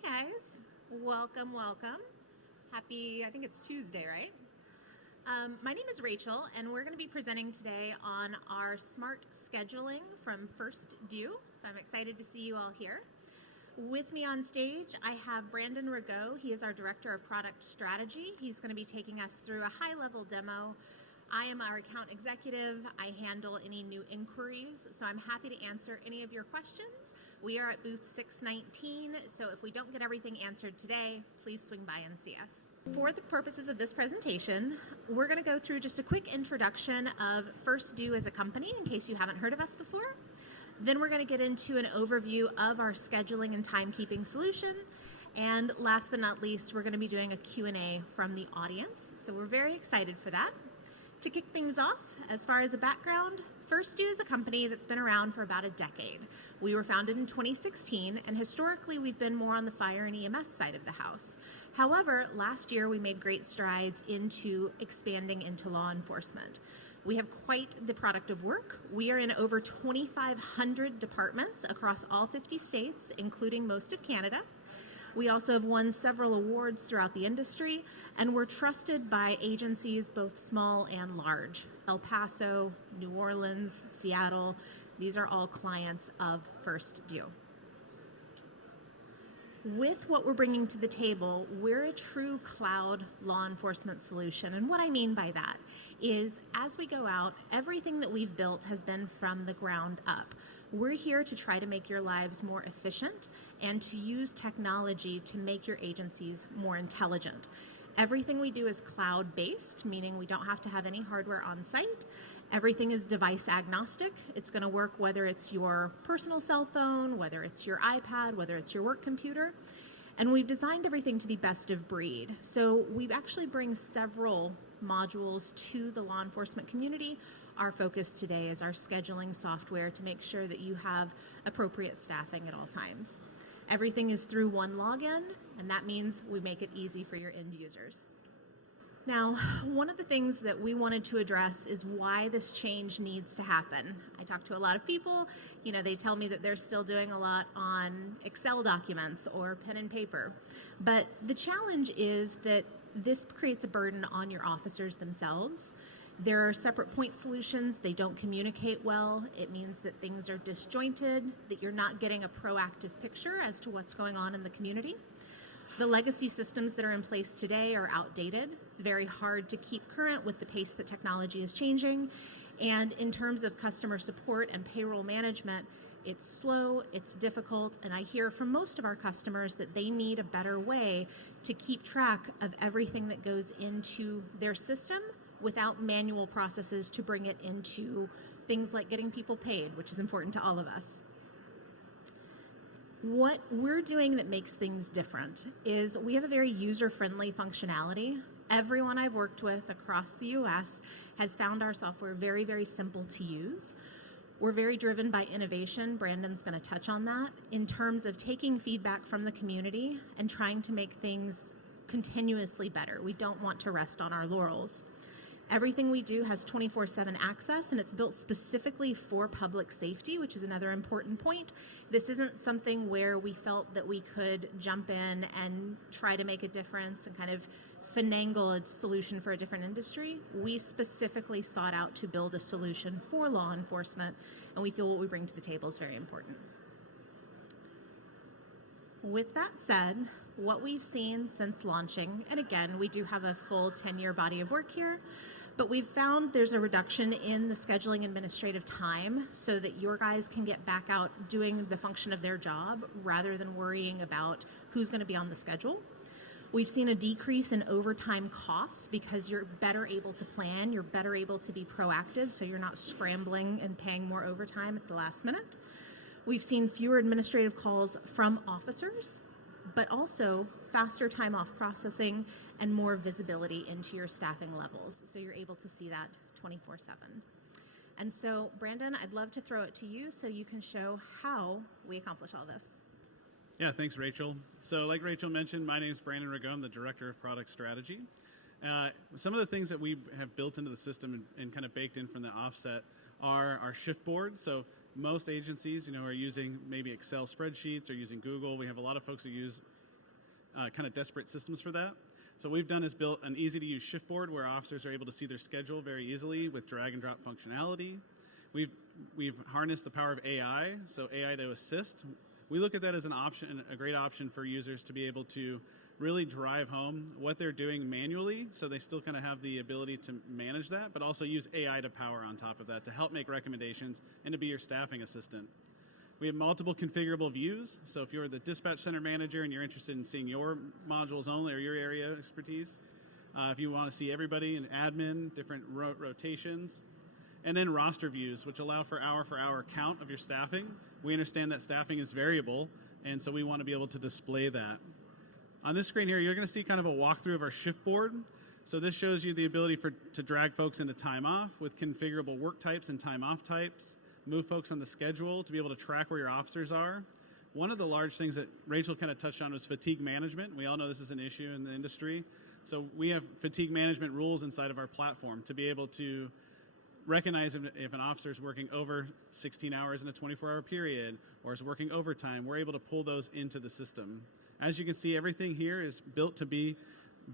Hey guys, welcome, welcome. Happy, I think it's Tuesday, right? My name is Rachel, and we're going to be presenting today on our smart scheduling from First Due. So I'm excited to see you all here. With me on stage, I have Brandon Rigaud. He is our Director of Product Strategy. He's going to be taking us through a high-level demo. I am our account executive. I handle any new inquiries, so I'm happy to answer any of your questions. We are at booth 619, so if we don't get everything answered today, please swing by and see us. For the purposes of this presentation, we're going to go through just a quick introduction of First Due as a company, in case you haven't heard of us before. Then we're going to get into an overview of our scheduling and timekeeping solution. And last but not least, we're going to be doing a Q&A from the audience. So we're very excited for that. To kick things off, as far as a background, First Due is a company that's been around for about a decade. We were founded in 2016, and historically we've been more on the fire and EMS side of the house. However, last year we made great strides into expanding into law enforcement. We have quite the product of work. We are in over 2,500 departments across all 50 states, including most of Canada. We also have won several awards throughout the industry, and we're trusted by agencies both small and large. El Paso, New Orleans, Seattle, these are all clients of First Due. With what we're bringing to the table, we're a true cloud law enforcement solution. And what I mean by that is, as we go out, everything that we've built has been from the ground up. We're here to try to make your lives more efficient and to use technology to make your agencies more intelligent. Everything we do is cloud-based, meaning we don't have to have any hardware on site. Everything is device agnostic. It's going to work whether it's your personal cell phone, whether it's your iPad, whether it's your work computer. And we've designed everything to be best of breed. So we actually bring several modules to the law enforcement community. Our focus today is our scheduling software to make sure that you have appropriate staffing at all times. Everything is through one login, and that means we make it easy for your end users. Now, one of the things that we wanted to address is why this change needs to happen. I talk to a lot of people, they tell me that they're still doing a lot on Excel documents or pen and paper. But the challenge is that this creates a burden on your officers themselves. There are separate point solutions. They don't communicate well. It means that things are disjointed, that you're not getting a proactive picture as to what's going on in the community. The legacy systems that are in place today are outdated. It's very hard to keep current with the pace that technology is changing. And in terms of customer support and payroll management, it's slow, it's difficult, and I hear from most of our customers that they need a better way to keep track of everything that goes into their system without manual processes to bring it into things like getting people paid, which is important to all of us. What we're doing that makes things different is we have a very user-friendly functionality. Everyone I've worked with across the US has found our software very, very simple to use. We're very driven by innovation. Brandon's going to touch on that in terms of taking feedback from the community and trying to make things continuously better. We don't want to rest on our laurels. Everything we do has 24/7 access, and it's built specifically for public safety, which is another important point. This isn't something where we felt that we could jump in and try to make a difference and kind of finagle a solution for a different industry. We specifically sought out to build a solution for law enforcement, and we feel what we bring to the table is very important. With that said, what we've seen since launching, and again, we do have a full 10-year body of work here, but we've found there's a reduction in the scheduling administrative time so that your guys can get back out doing the function of their job rather than worrying about who's going to be on the schedule. We've seen a decrease in overtime costs because you're better able to plan, you're better able to be proactive, so you're not scrambling and paying more overtime at the last minute. We've seen fewer administrative calls from officers, but also faster time off processing and more visibility into your staffing levels. So you're able to see that 24/7. And so, Brandon, I'd love to throw it to you so you can show how we accomplish all this. Yeah, thanks, Rachel. So like Rachel mentioned, my name is Brandon Rigaud. I'm the Director of Product Strategy. Some of the things that we have built into the system and kind of baked in from the offset are our shift board. So most agencies, are using maybe Excel spreadsheets or using Google. We have a lot of folks who use kind of desperate systems for that. So what we've done is built an easy-to-use shift board where officers are able to see their schedule very easily with drag and drop functionality. We've harnessed the power of AI, so AI to assist. We look at that as an option, a great option for users to be able to really drive home what they're doing manually, so they still kind of have the ability to manage that, but also use AI to power on top of that to help make recommendations and to be your staffing assistant. We have multiple configurable views, so if you're the dispatch center manager and you're interested in seeing your modules only or your area expertise, if you want to see everybody in admin, different rotations, and then roster views, which allow for hour count of your staffing. We understand that staffing is variable, and so we want to be able to display that. On this screen here, you're going to see kind of a walkthrough of our shift board. So this shows you the ability to drag folks into time off with configurable work types and time off types, move folks on the schedule to be able to track where your officers are. One of the large things that Rachel kind of touched on was fatigue management. We all know this is an issue in the industry. So we have fatigue management rules inside of our platform to be able to recognize if an officer is working over 16 hours in a 24-hour period or is working overtime. We're able to pull those into the system. As you can see, everything here is built to be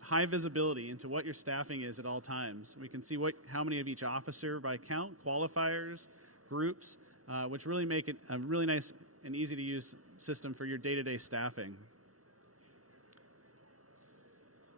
high visibility into what your staffing is at all times. We can see how many of each officer by count, qualifiers, groups, which really make it a really nice and easy to use system for your day-to-day staffing.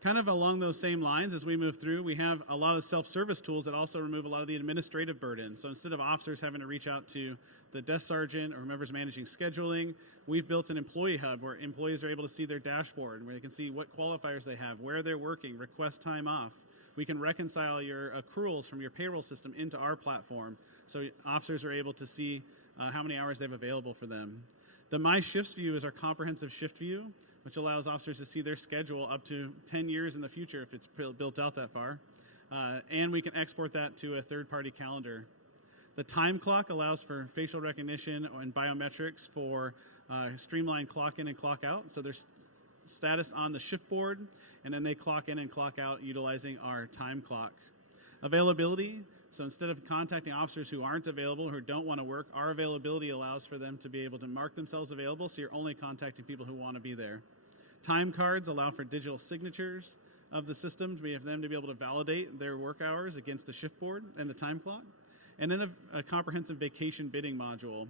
Kind of along those same lines as we move through, we have a lot of self-service tools that also remove a lot of the administrative burden. So instead of officers having to reach out to the desk sergeant or whoever's managing scheduling, we've built an employee hub where employees are able to see their dashboard, where they can see what qualifiers they have, where they're working, request time off. We can reconcile your accruals from your payroll system into our platform, so officers are able to see how many hours they have available for them. The My Shifts view is our comprehensive shift view, which allows officers to see their schedule up to 10 years in the future if it's built out that far. And we can export that to a third-party calendar. The time clock allows for facial recognition and biometrics for streamline clock in and clock out. So there's status on the shift board, and then they clock in and clock out utilizing our time clock. Availability, so instead of contacting officers who aren't available, who don't want to work, our availability allows for them to be able to mark themselves available, so you're only contacting people who want to be there. Time cards allow for digital signatures of the systems. We have them to be able to validate their work hours against the shift board and the time clock. And then a comprehensive vacation bidding module.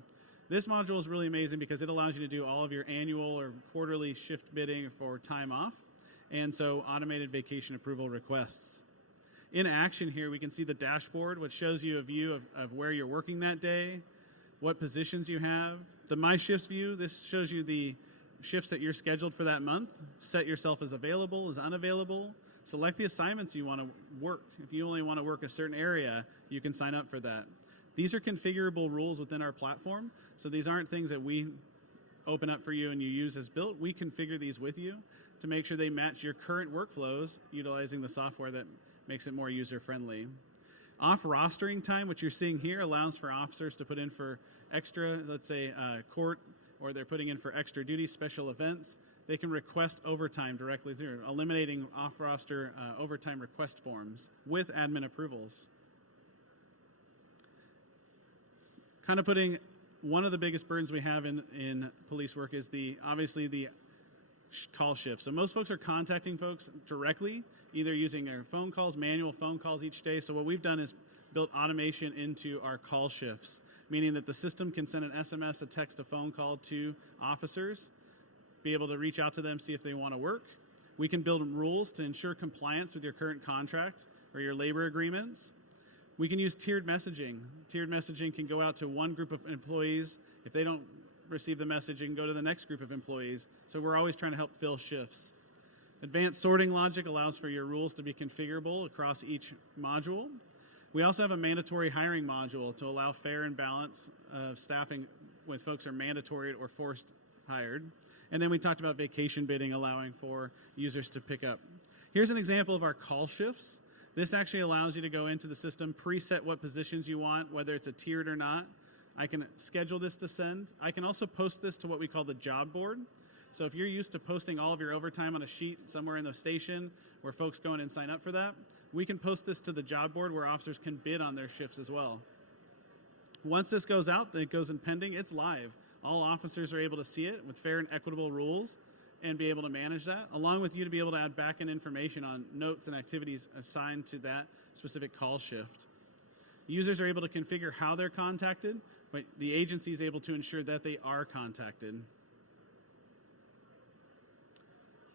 This module is really amazing because it allows you to do all of your annual or quarterly shift bidding for time off, and so automated vacation approval requests. In action here, we can see the dashboard, which shows you a view of where you're working that day, what positions you have. The My Shifts view, this shows you the shifts that you're scheduled for that month. Set yourself as available, as unavailable. Select the assignments you want to work. If you only want to work a certain area, you can sign up for that. These are configurable rules within our platform, so these aren't things that we open up for you and you use as built. We configure these with you to make sure they match your current workflows utilizing the software that makes it more user-friendly. Off-rostering time, which you're seeing here, allows for officers to put in for extra, let's say, court, or they're putting in for extra duty, special events. They can request overtime directly through, eliminating off-roster overtime request forms with admin approvals. Kind of putting one of the biggest burdens we have in police work is obviously the call shift. So most folks are contacting folks directly, either using their phone calls, manual phone calls each day. So what we've done is built automation into our call shifts, meaning that the system can send an SMS, a text, a phone call to officers, be able to reach out to them, see if they want to work. We can build rules to ensure compliance with your current contract or your labor agreements. We can use tiered messaging. Tiered messaging can go out to one group of employees. If they don't receive the message, it can go to the next group of employees. So we're always trying to help fill shifts. Advanced sorting logic allows for your rules to be configurable across each module. We also have a mandatory hiring module to allow fair and balance of staffing when folks are mandatory or forced hired. And then we talked about vacation bidding, allowing for users to pick up. Here's an example of our call shifts. This actually allows you to go into the system, preset what positions you want, whether it's a tiered or not. I can schedule this to send. I can also post this to what we call the job board. So if you're used to posting all of your overtime on a sheet somewhere in the station where folks go in and sign up for that, we can post this to the job board where officers can bid on their shifts as well. Once this goes out, it goes in pending, it's live. All officers are able to see it with fair and equitable rules, and be able to manage that, along with you to be able to add back-end information on notes and activities assigned to that specific call shift. Users are able to configure how they're contacted, but the agency is able to ensure that they are contacted.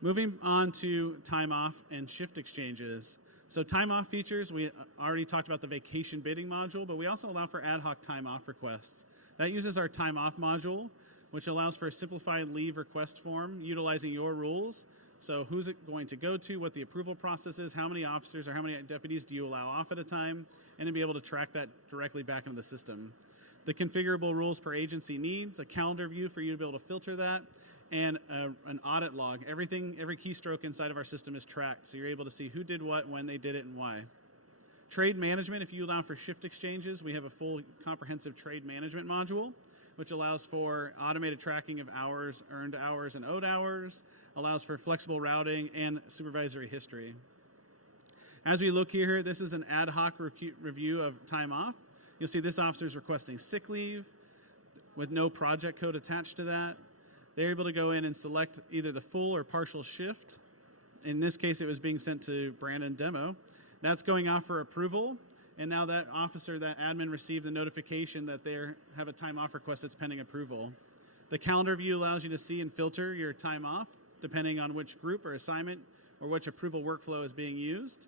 Moving on to time off and shift exchanges. So time off features, we already talked about the vacation bidding module, but we also allow for ad hoc time off requests. That uses our time off module, which allows for a simplified leave request form utilizing your rules. So who's it going to go to, what the approval process is, how many officers or how many deputies do you allow off at a time, and to be able to track that directly back into the system. The configurable rules per agency needs, a calendar view for you to be able to filter that, and an audit log. Every keystroke inside of our system is tracked, so you're able to see who did what, when they did it, and why. Trade management, if you allow for shift exchanges, we have a full comprehensive trade management module, which allows for automated tracking of hours, earned hours, and owed hours, allows for flexible routing and supervisory history. As we look here, this is an ad hoc review of time off. You'll see this officer is requesting sick leave with no project code attached to that. They're able to go in and select either the full or partial shift. In this case, it was being sent to Brandon Demo. That's going off for approval. And now that officer, that admin, received a notification that they have a time off request that's pending approval. The calendar view allows you to see and filter your time off depending on which group or assignment or which approval workflow is being used.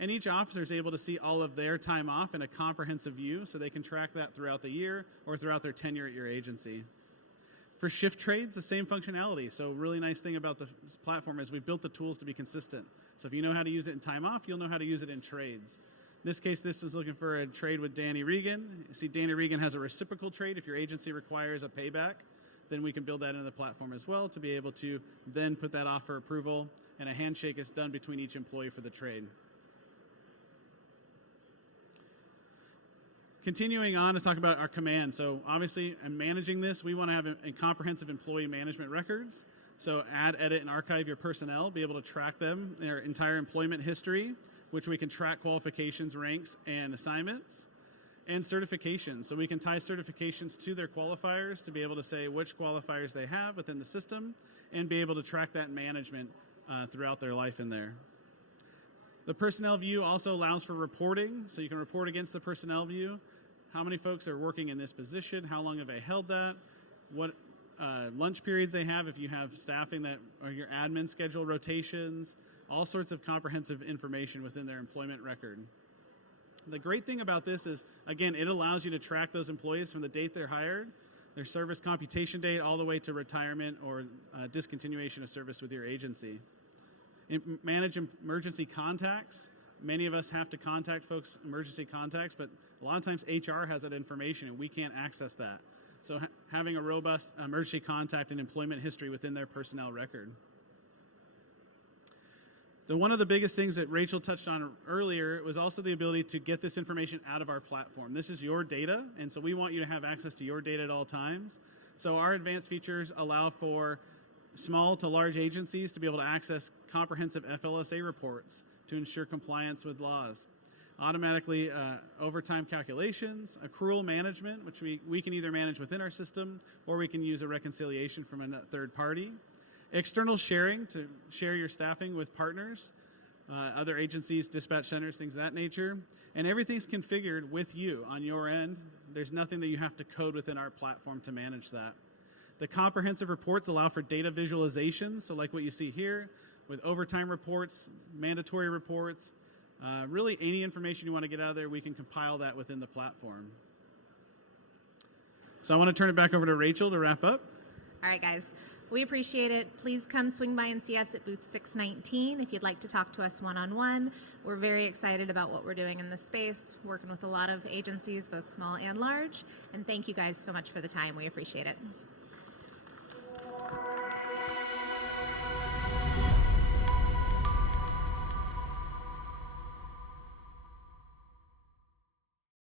And each officer is able to see all of their time off in a comprehensive view so they can track that throughout the year or throughout their tenure at your agency. For shift trades, the same functionality. So really nice thing about the platform is we've built the tools to be consistent. So if you know how to use it in time off, you'll know how to use it in trades. In this case, this is looking for a trade with Danny Regan. You see Danny Regan has a reciprocal trade. If your agency requires a payback, then we can build that into the platform as well to be able to then put that off for approval, and a handshake is done between each employee for the trade. Continuing on to talk about our command. So obviously, in managing this, we want to have a comprehensive employee management records. So add, edit, and archive your personnel, be able to track them, their entire employment history, which we can track qualifications, ranks, and assignments, and certifications. So we can tie certifications to their qualifiers to be able to say which qualifiers they have within the system and be able to track that management throughout their life in there. The personnel view also allows for reporting, so you can report against the personnel view. How many folks are working in this position? How long have they held that? What lunch periods they have if you have staffing that or your admin schedule rotations, all sorts of comprehensive information within their employment record. The great thing about this is, again, it allows you to track those employees from the date they're hired, their service computation date, all the way to retirement or discontinuation of service with your agency. Manage emergency contacts. Many of us have to contact folks, emergency contacts, but a lot of times HR has that information and we can't access that. So having a robust emergency contact and employment history within their personnel record. One of the biggest things that Rachel touched on earlier was also the ability to get this information out of our platform. This is your data, and so we want you to have access to your data at all times. So our advanced features allow for small to large agencies to be able to access comprehensive FLSA reports to ensure compliance with laws. Automatically overtime calculations, accrual management, which we can either manage within our system or we can use a reconciliation from a third party. External sharing to share your staffing with partners, other agencies, dispatch centers, things of that nature. And everything's configured with you on your end. There's nothing that you have to code within our platform to manage that. The comprehensive reports allow for data visualization, so like what you see here, with overtime reports, mandatory reports, really any information you want to get out of there, we can compile that within the platform. So I want to turn it back over to Rachel to wrap up. All right, guys. We appreciate it. Please come swing by and see us at booth 619 if you'd like to talk to us one-on-one. We're very excited about what we're doing in this space, working with a lot of agencies, both small and large. And thank you guys so much for the time. We appreciate it.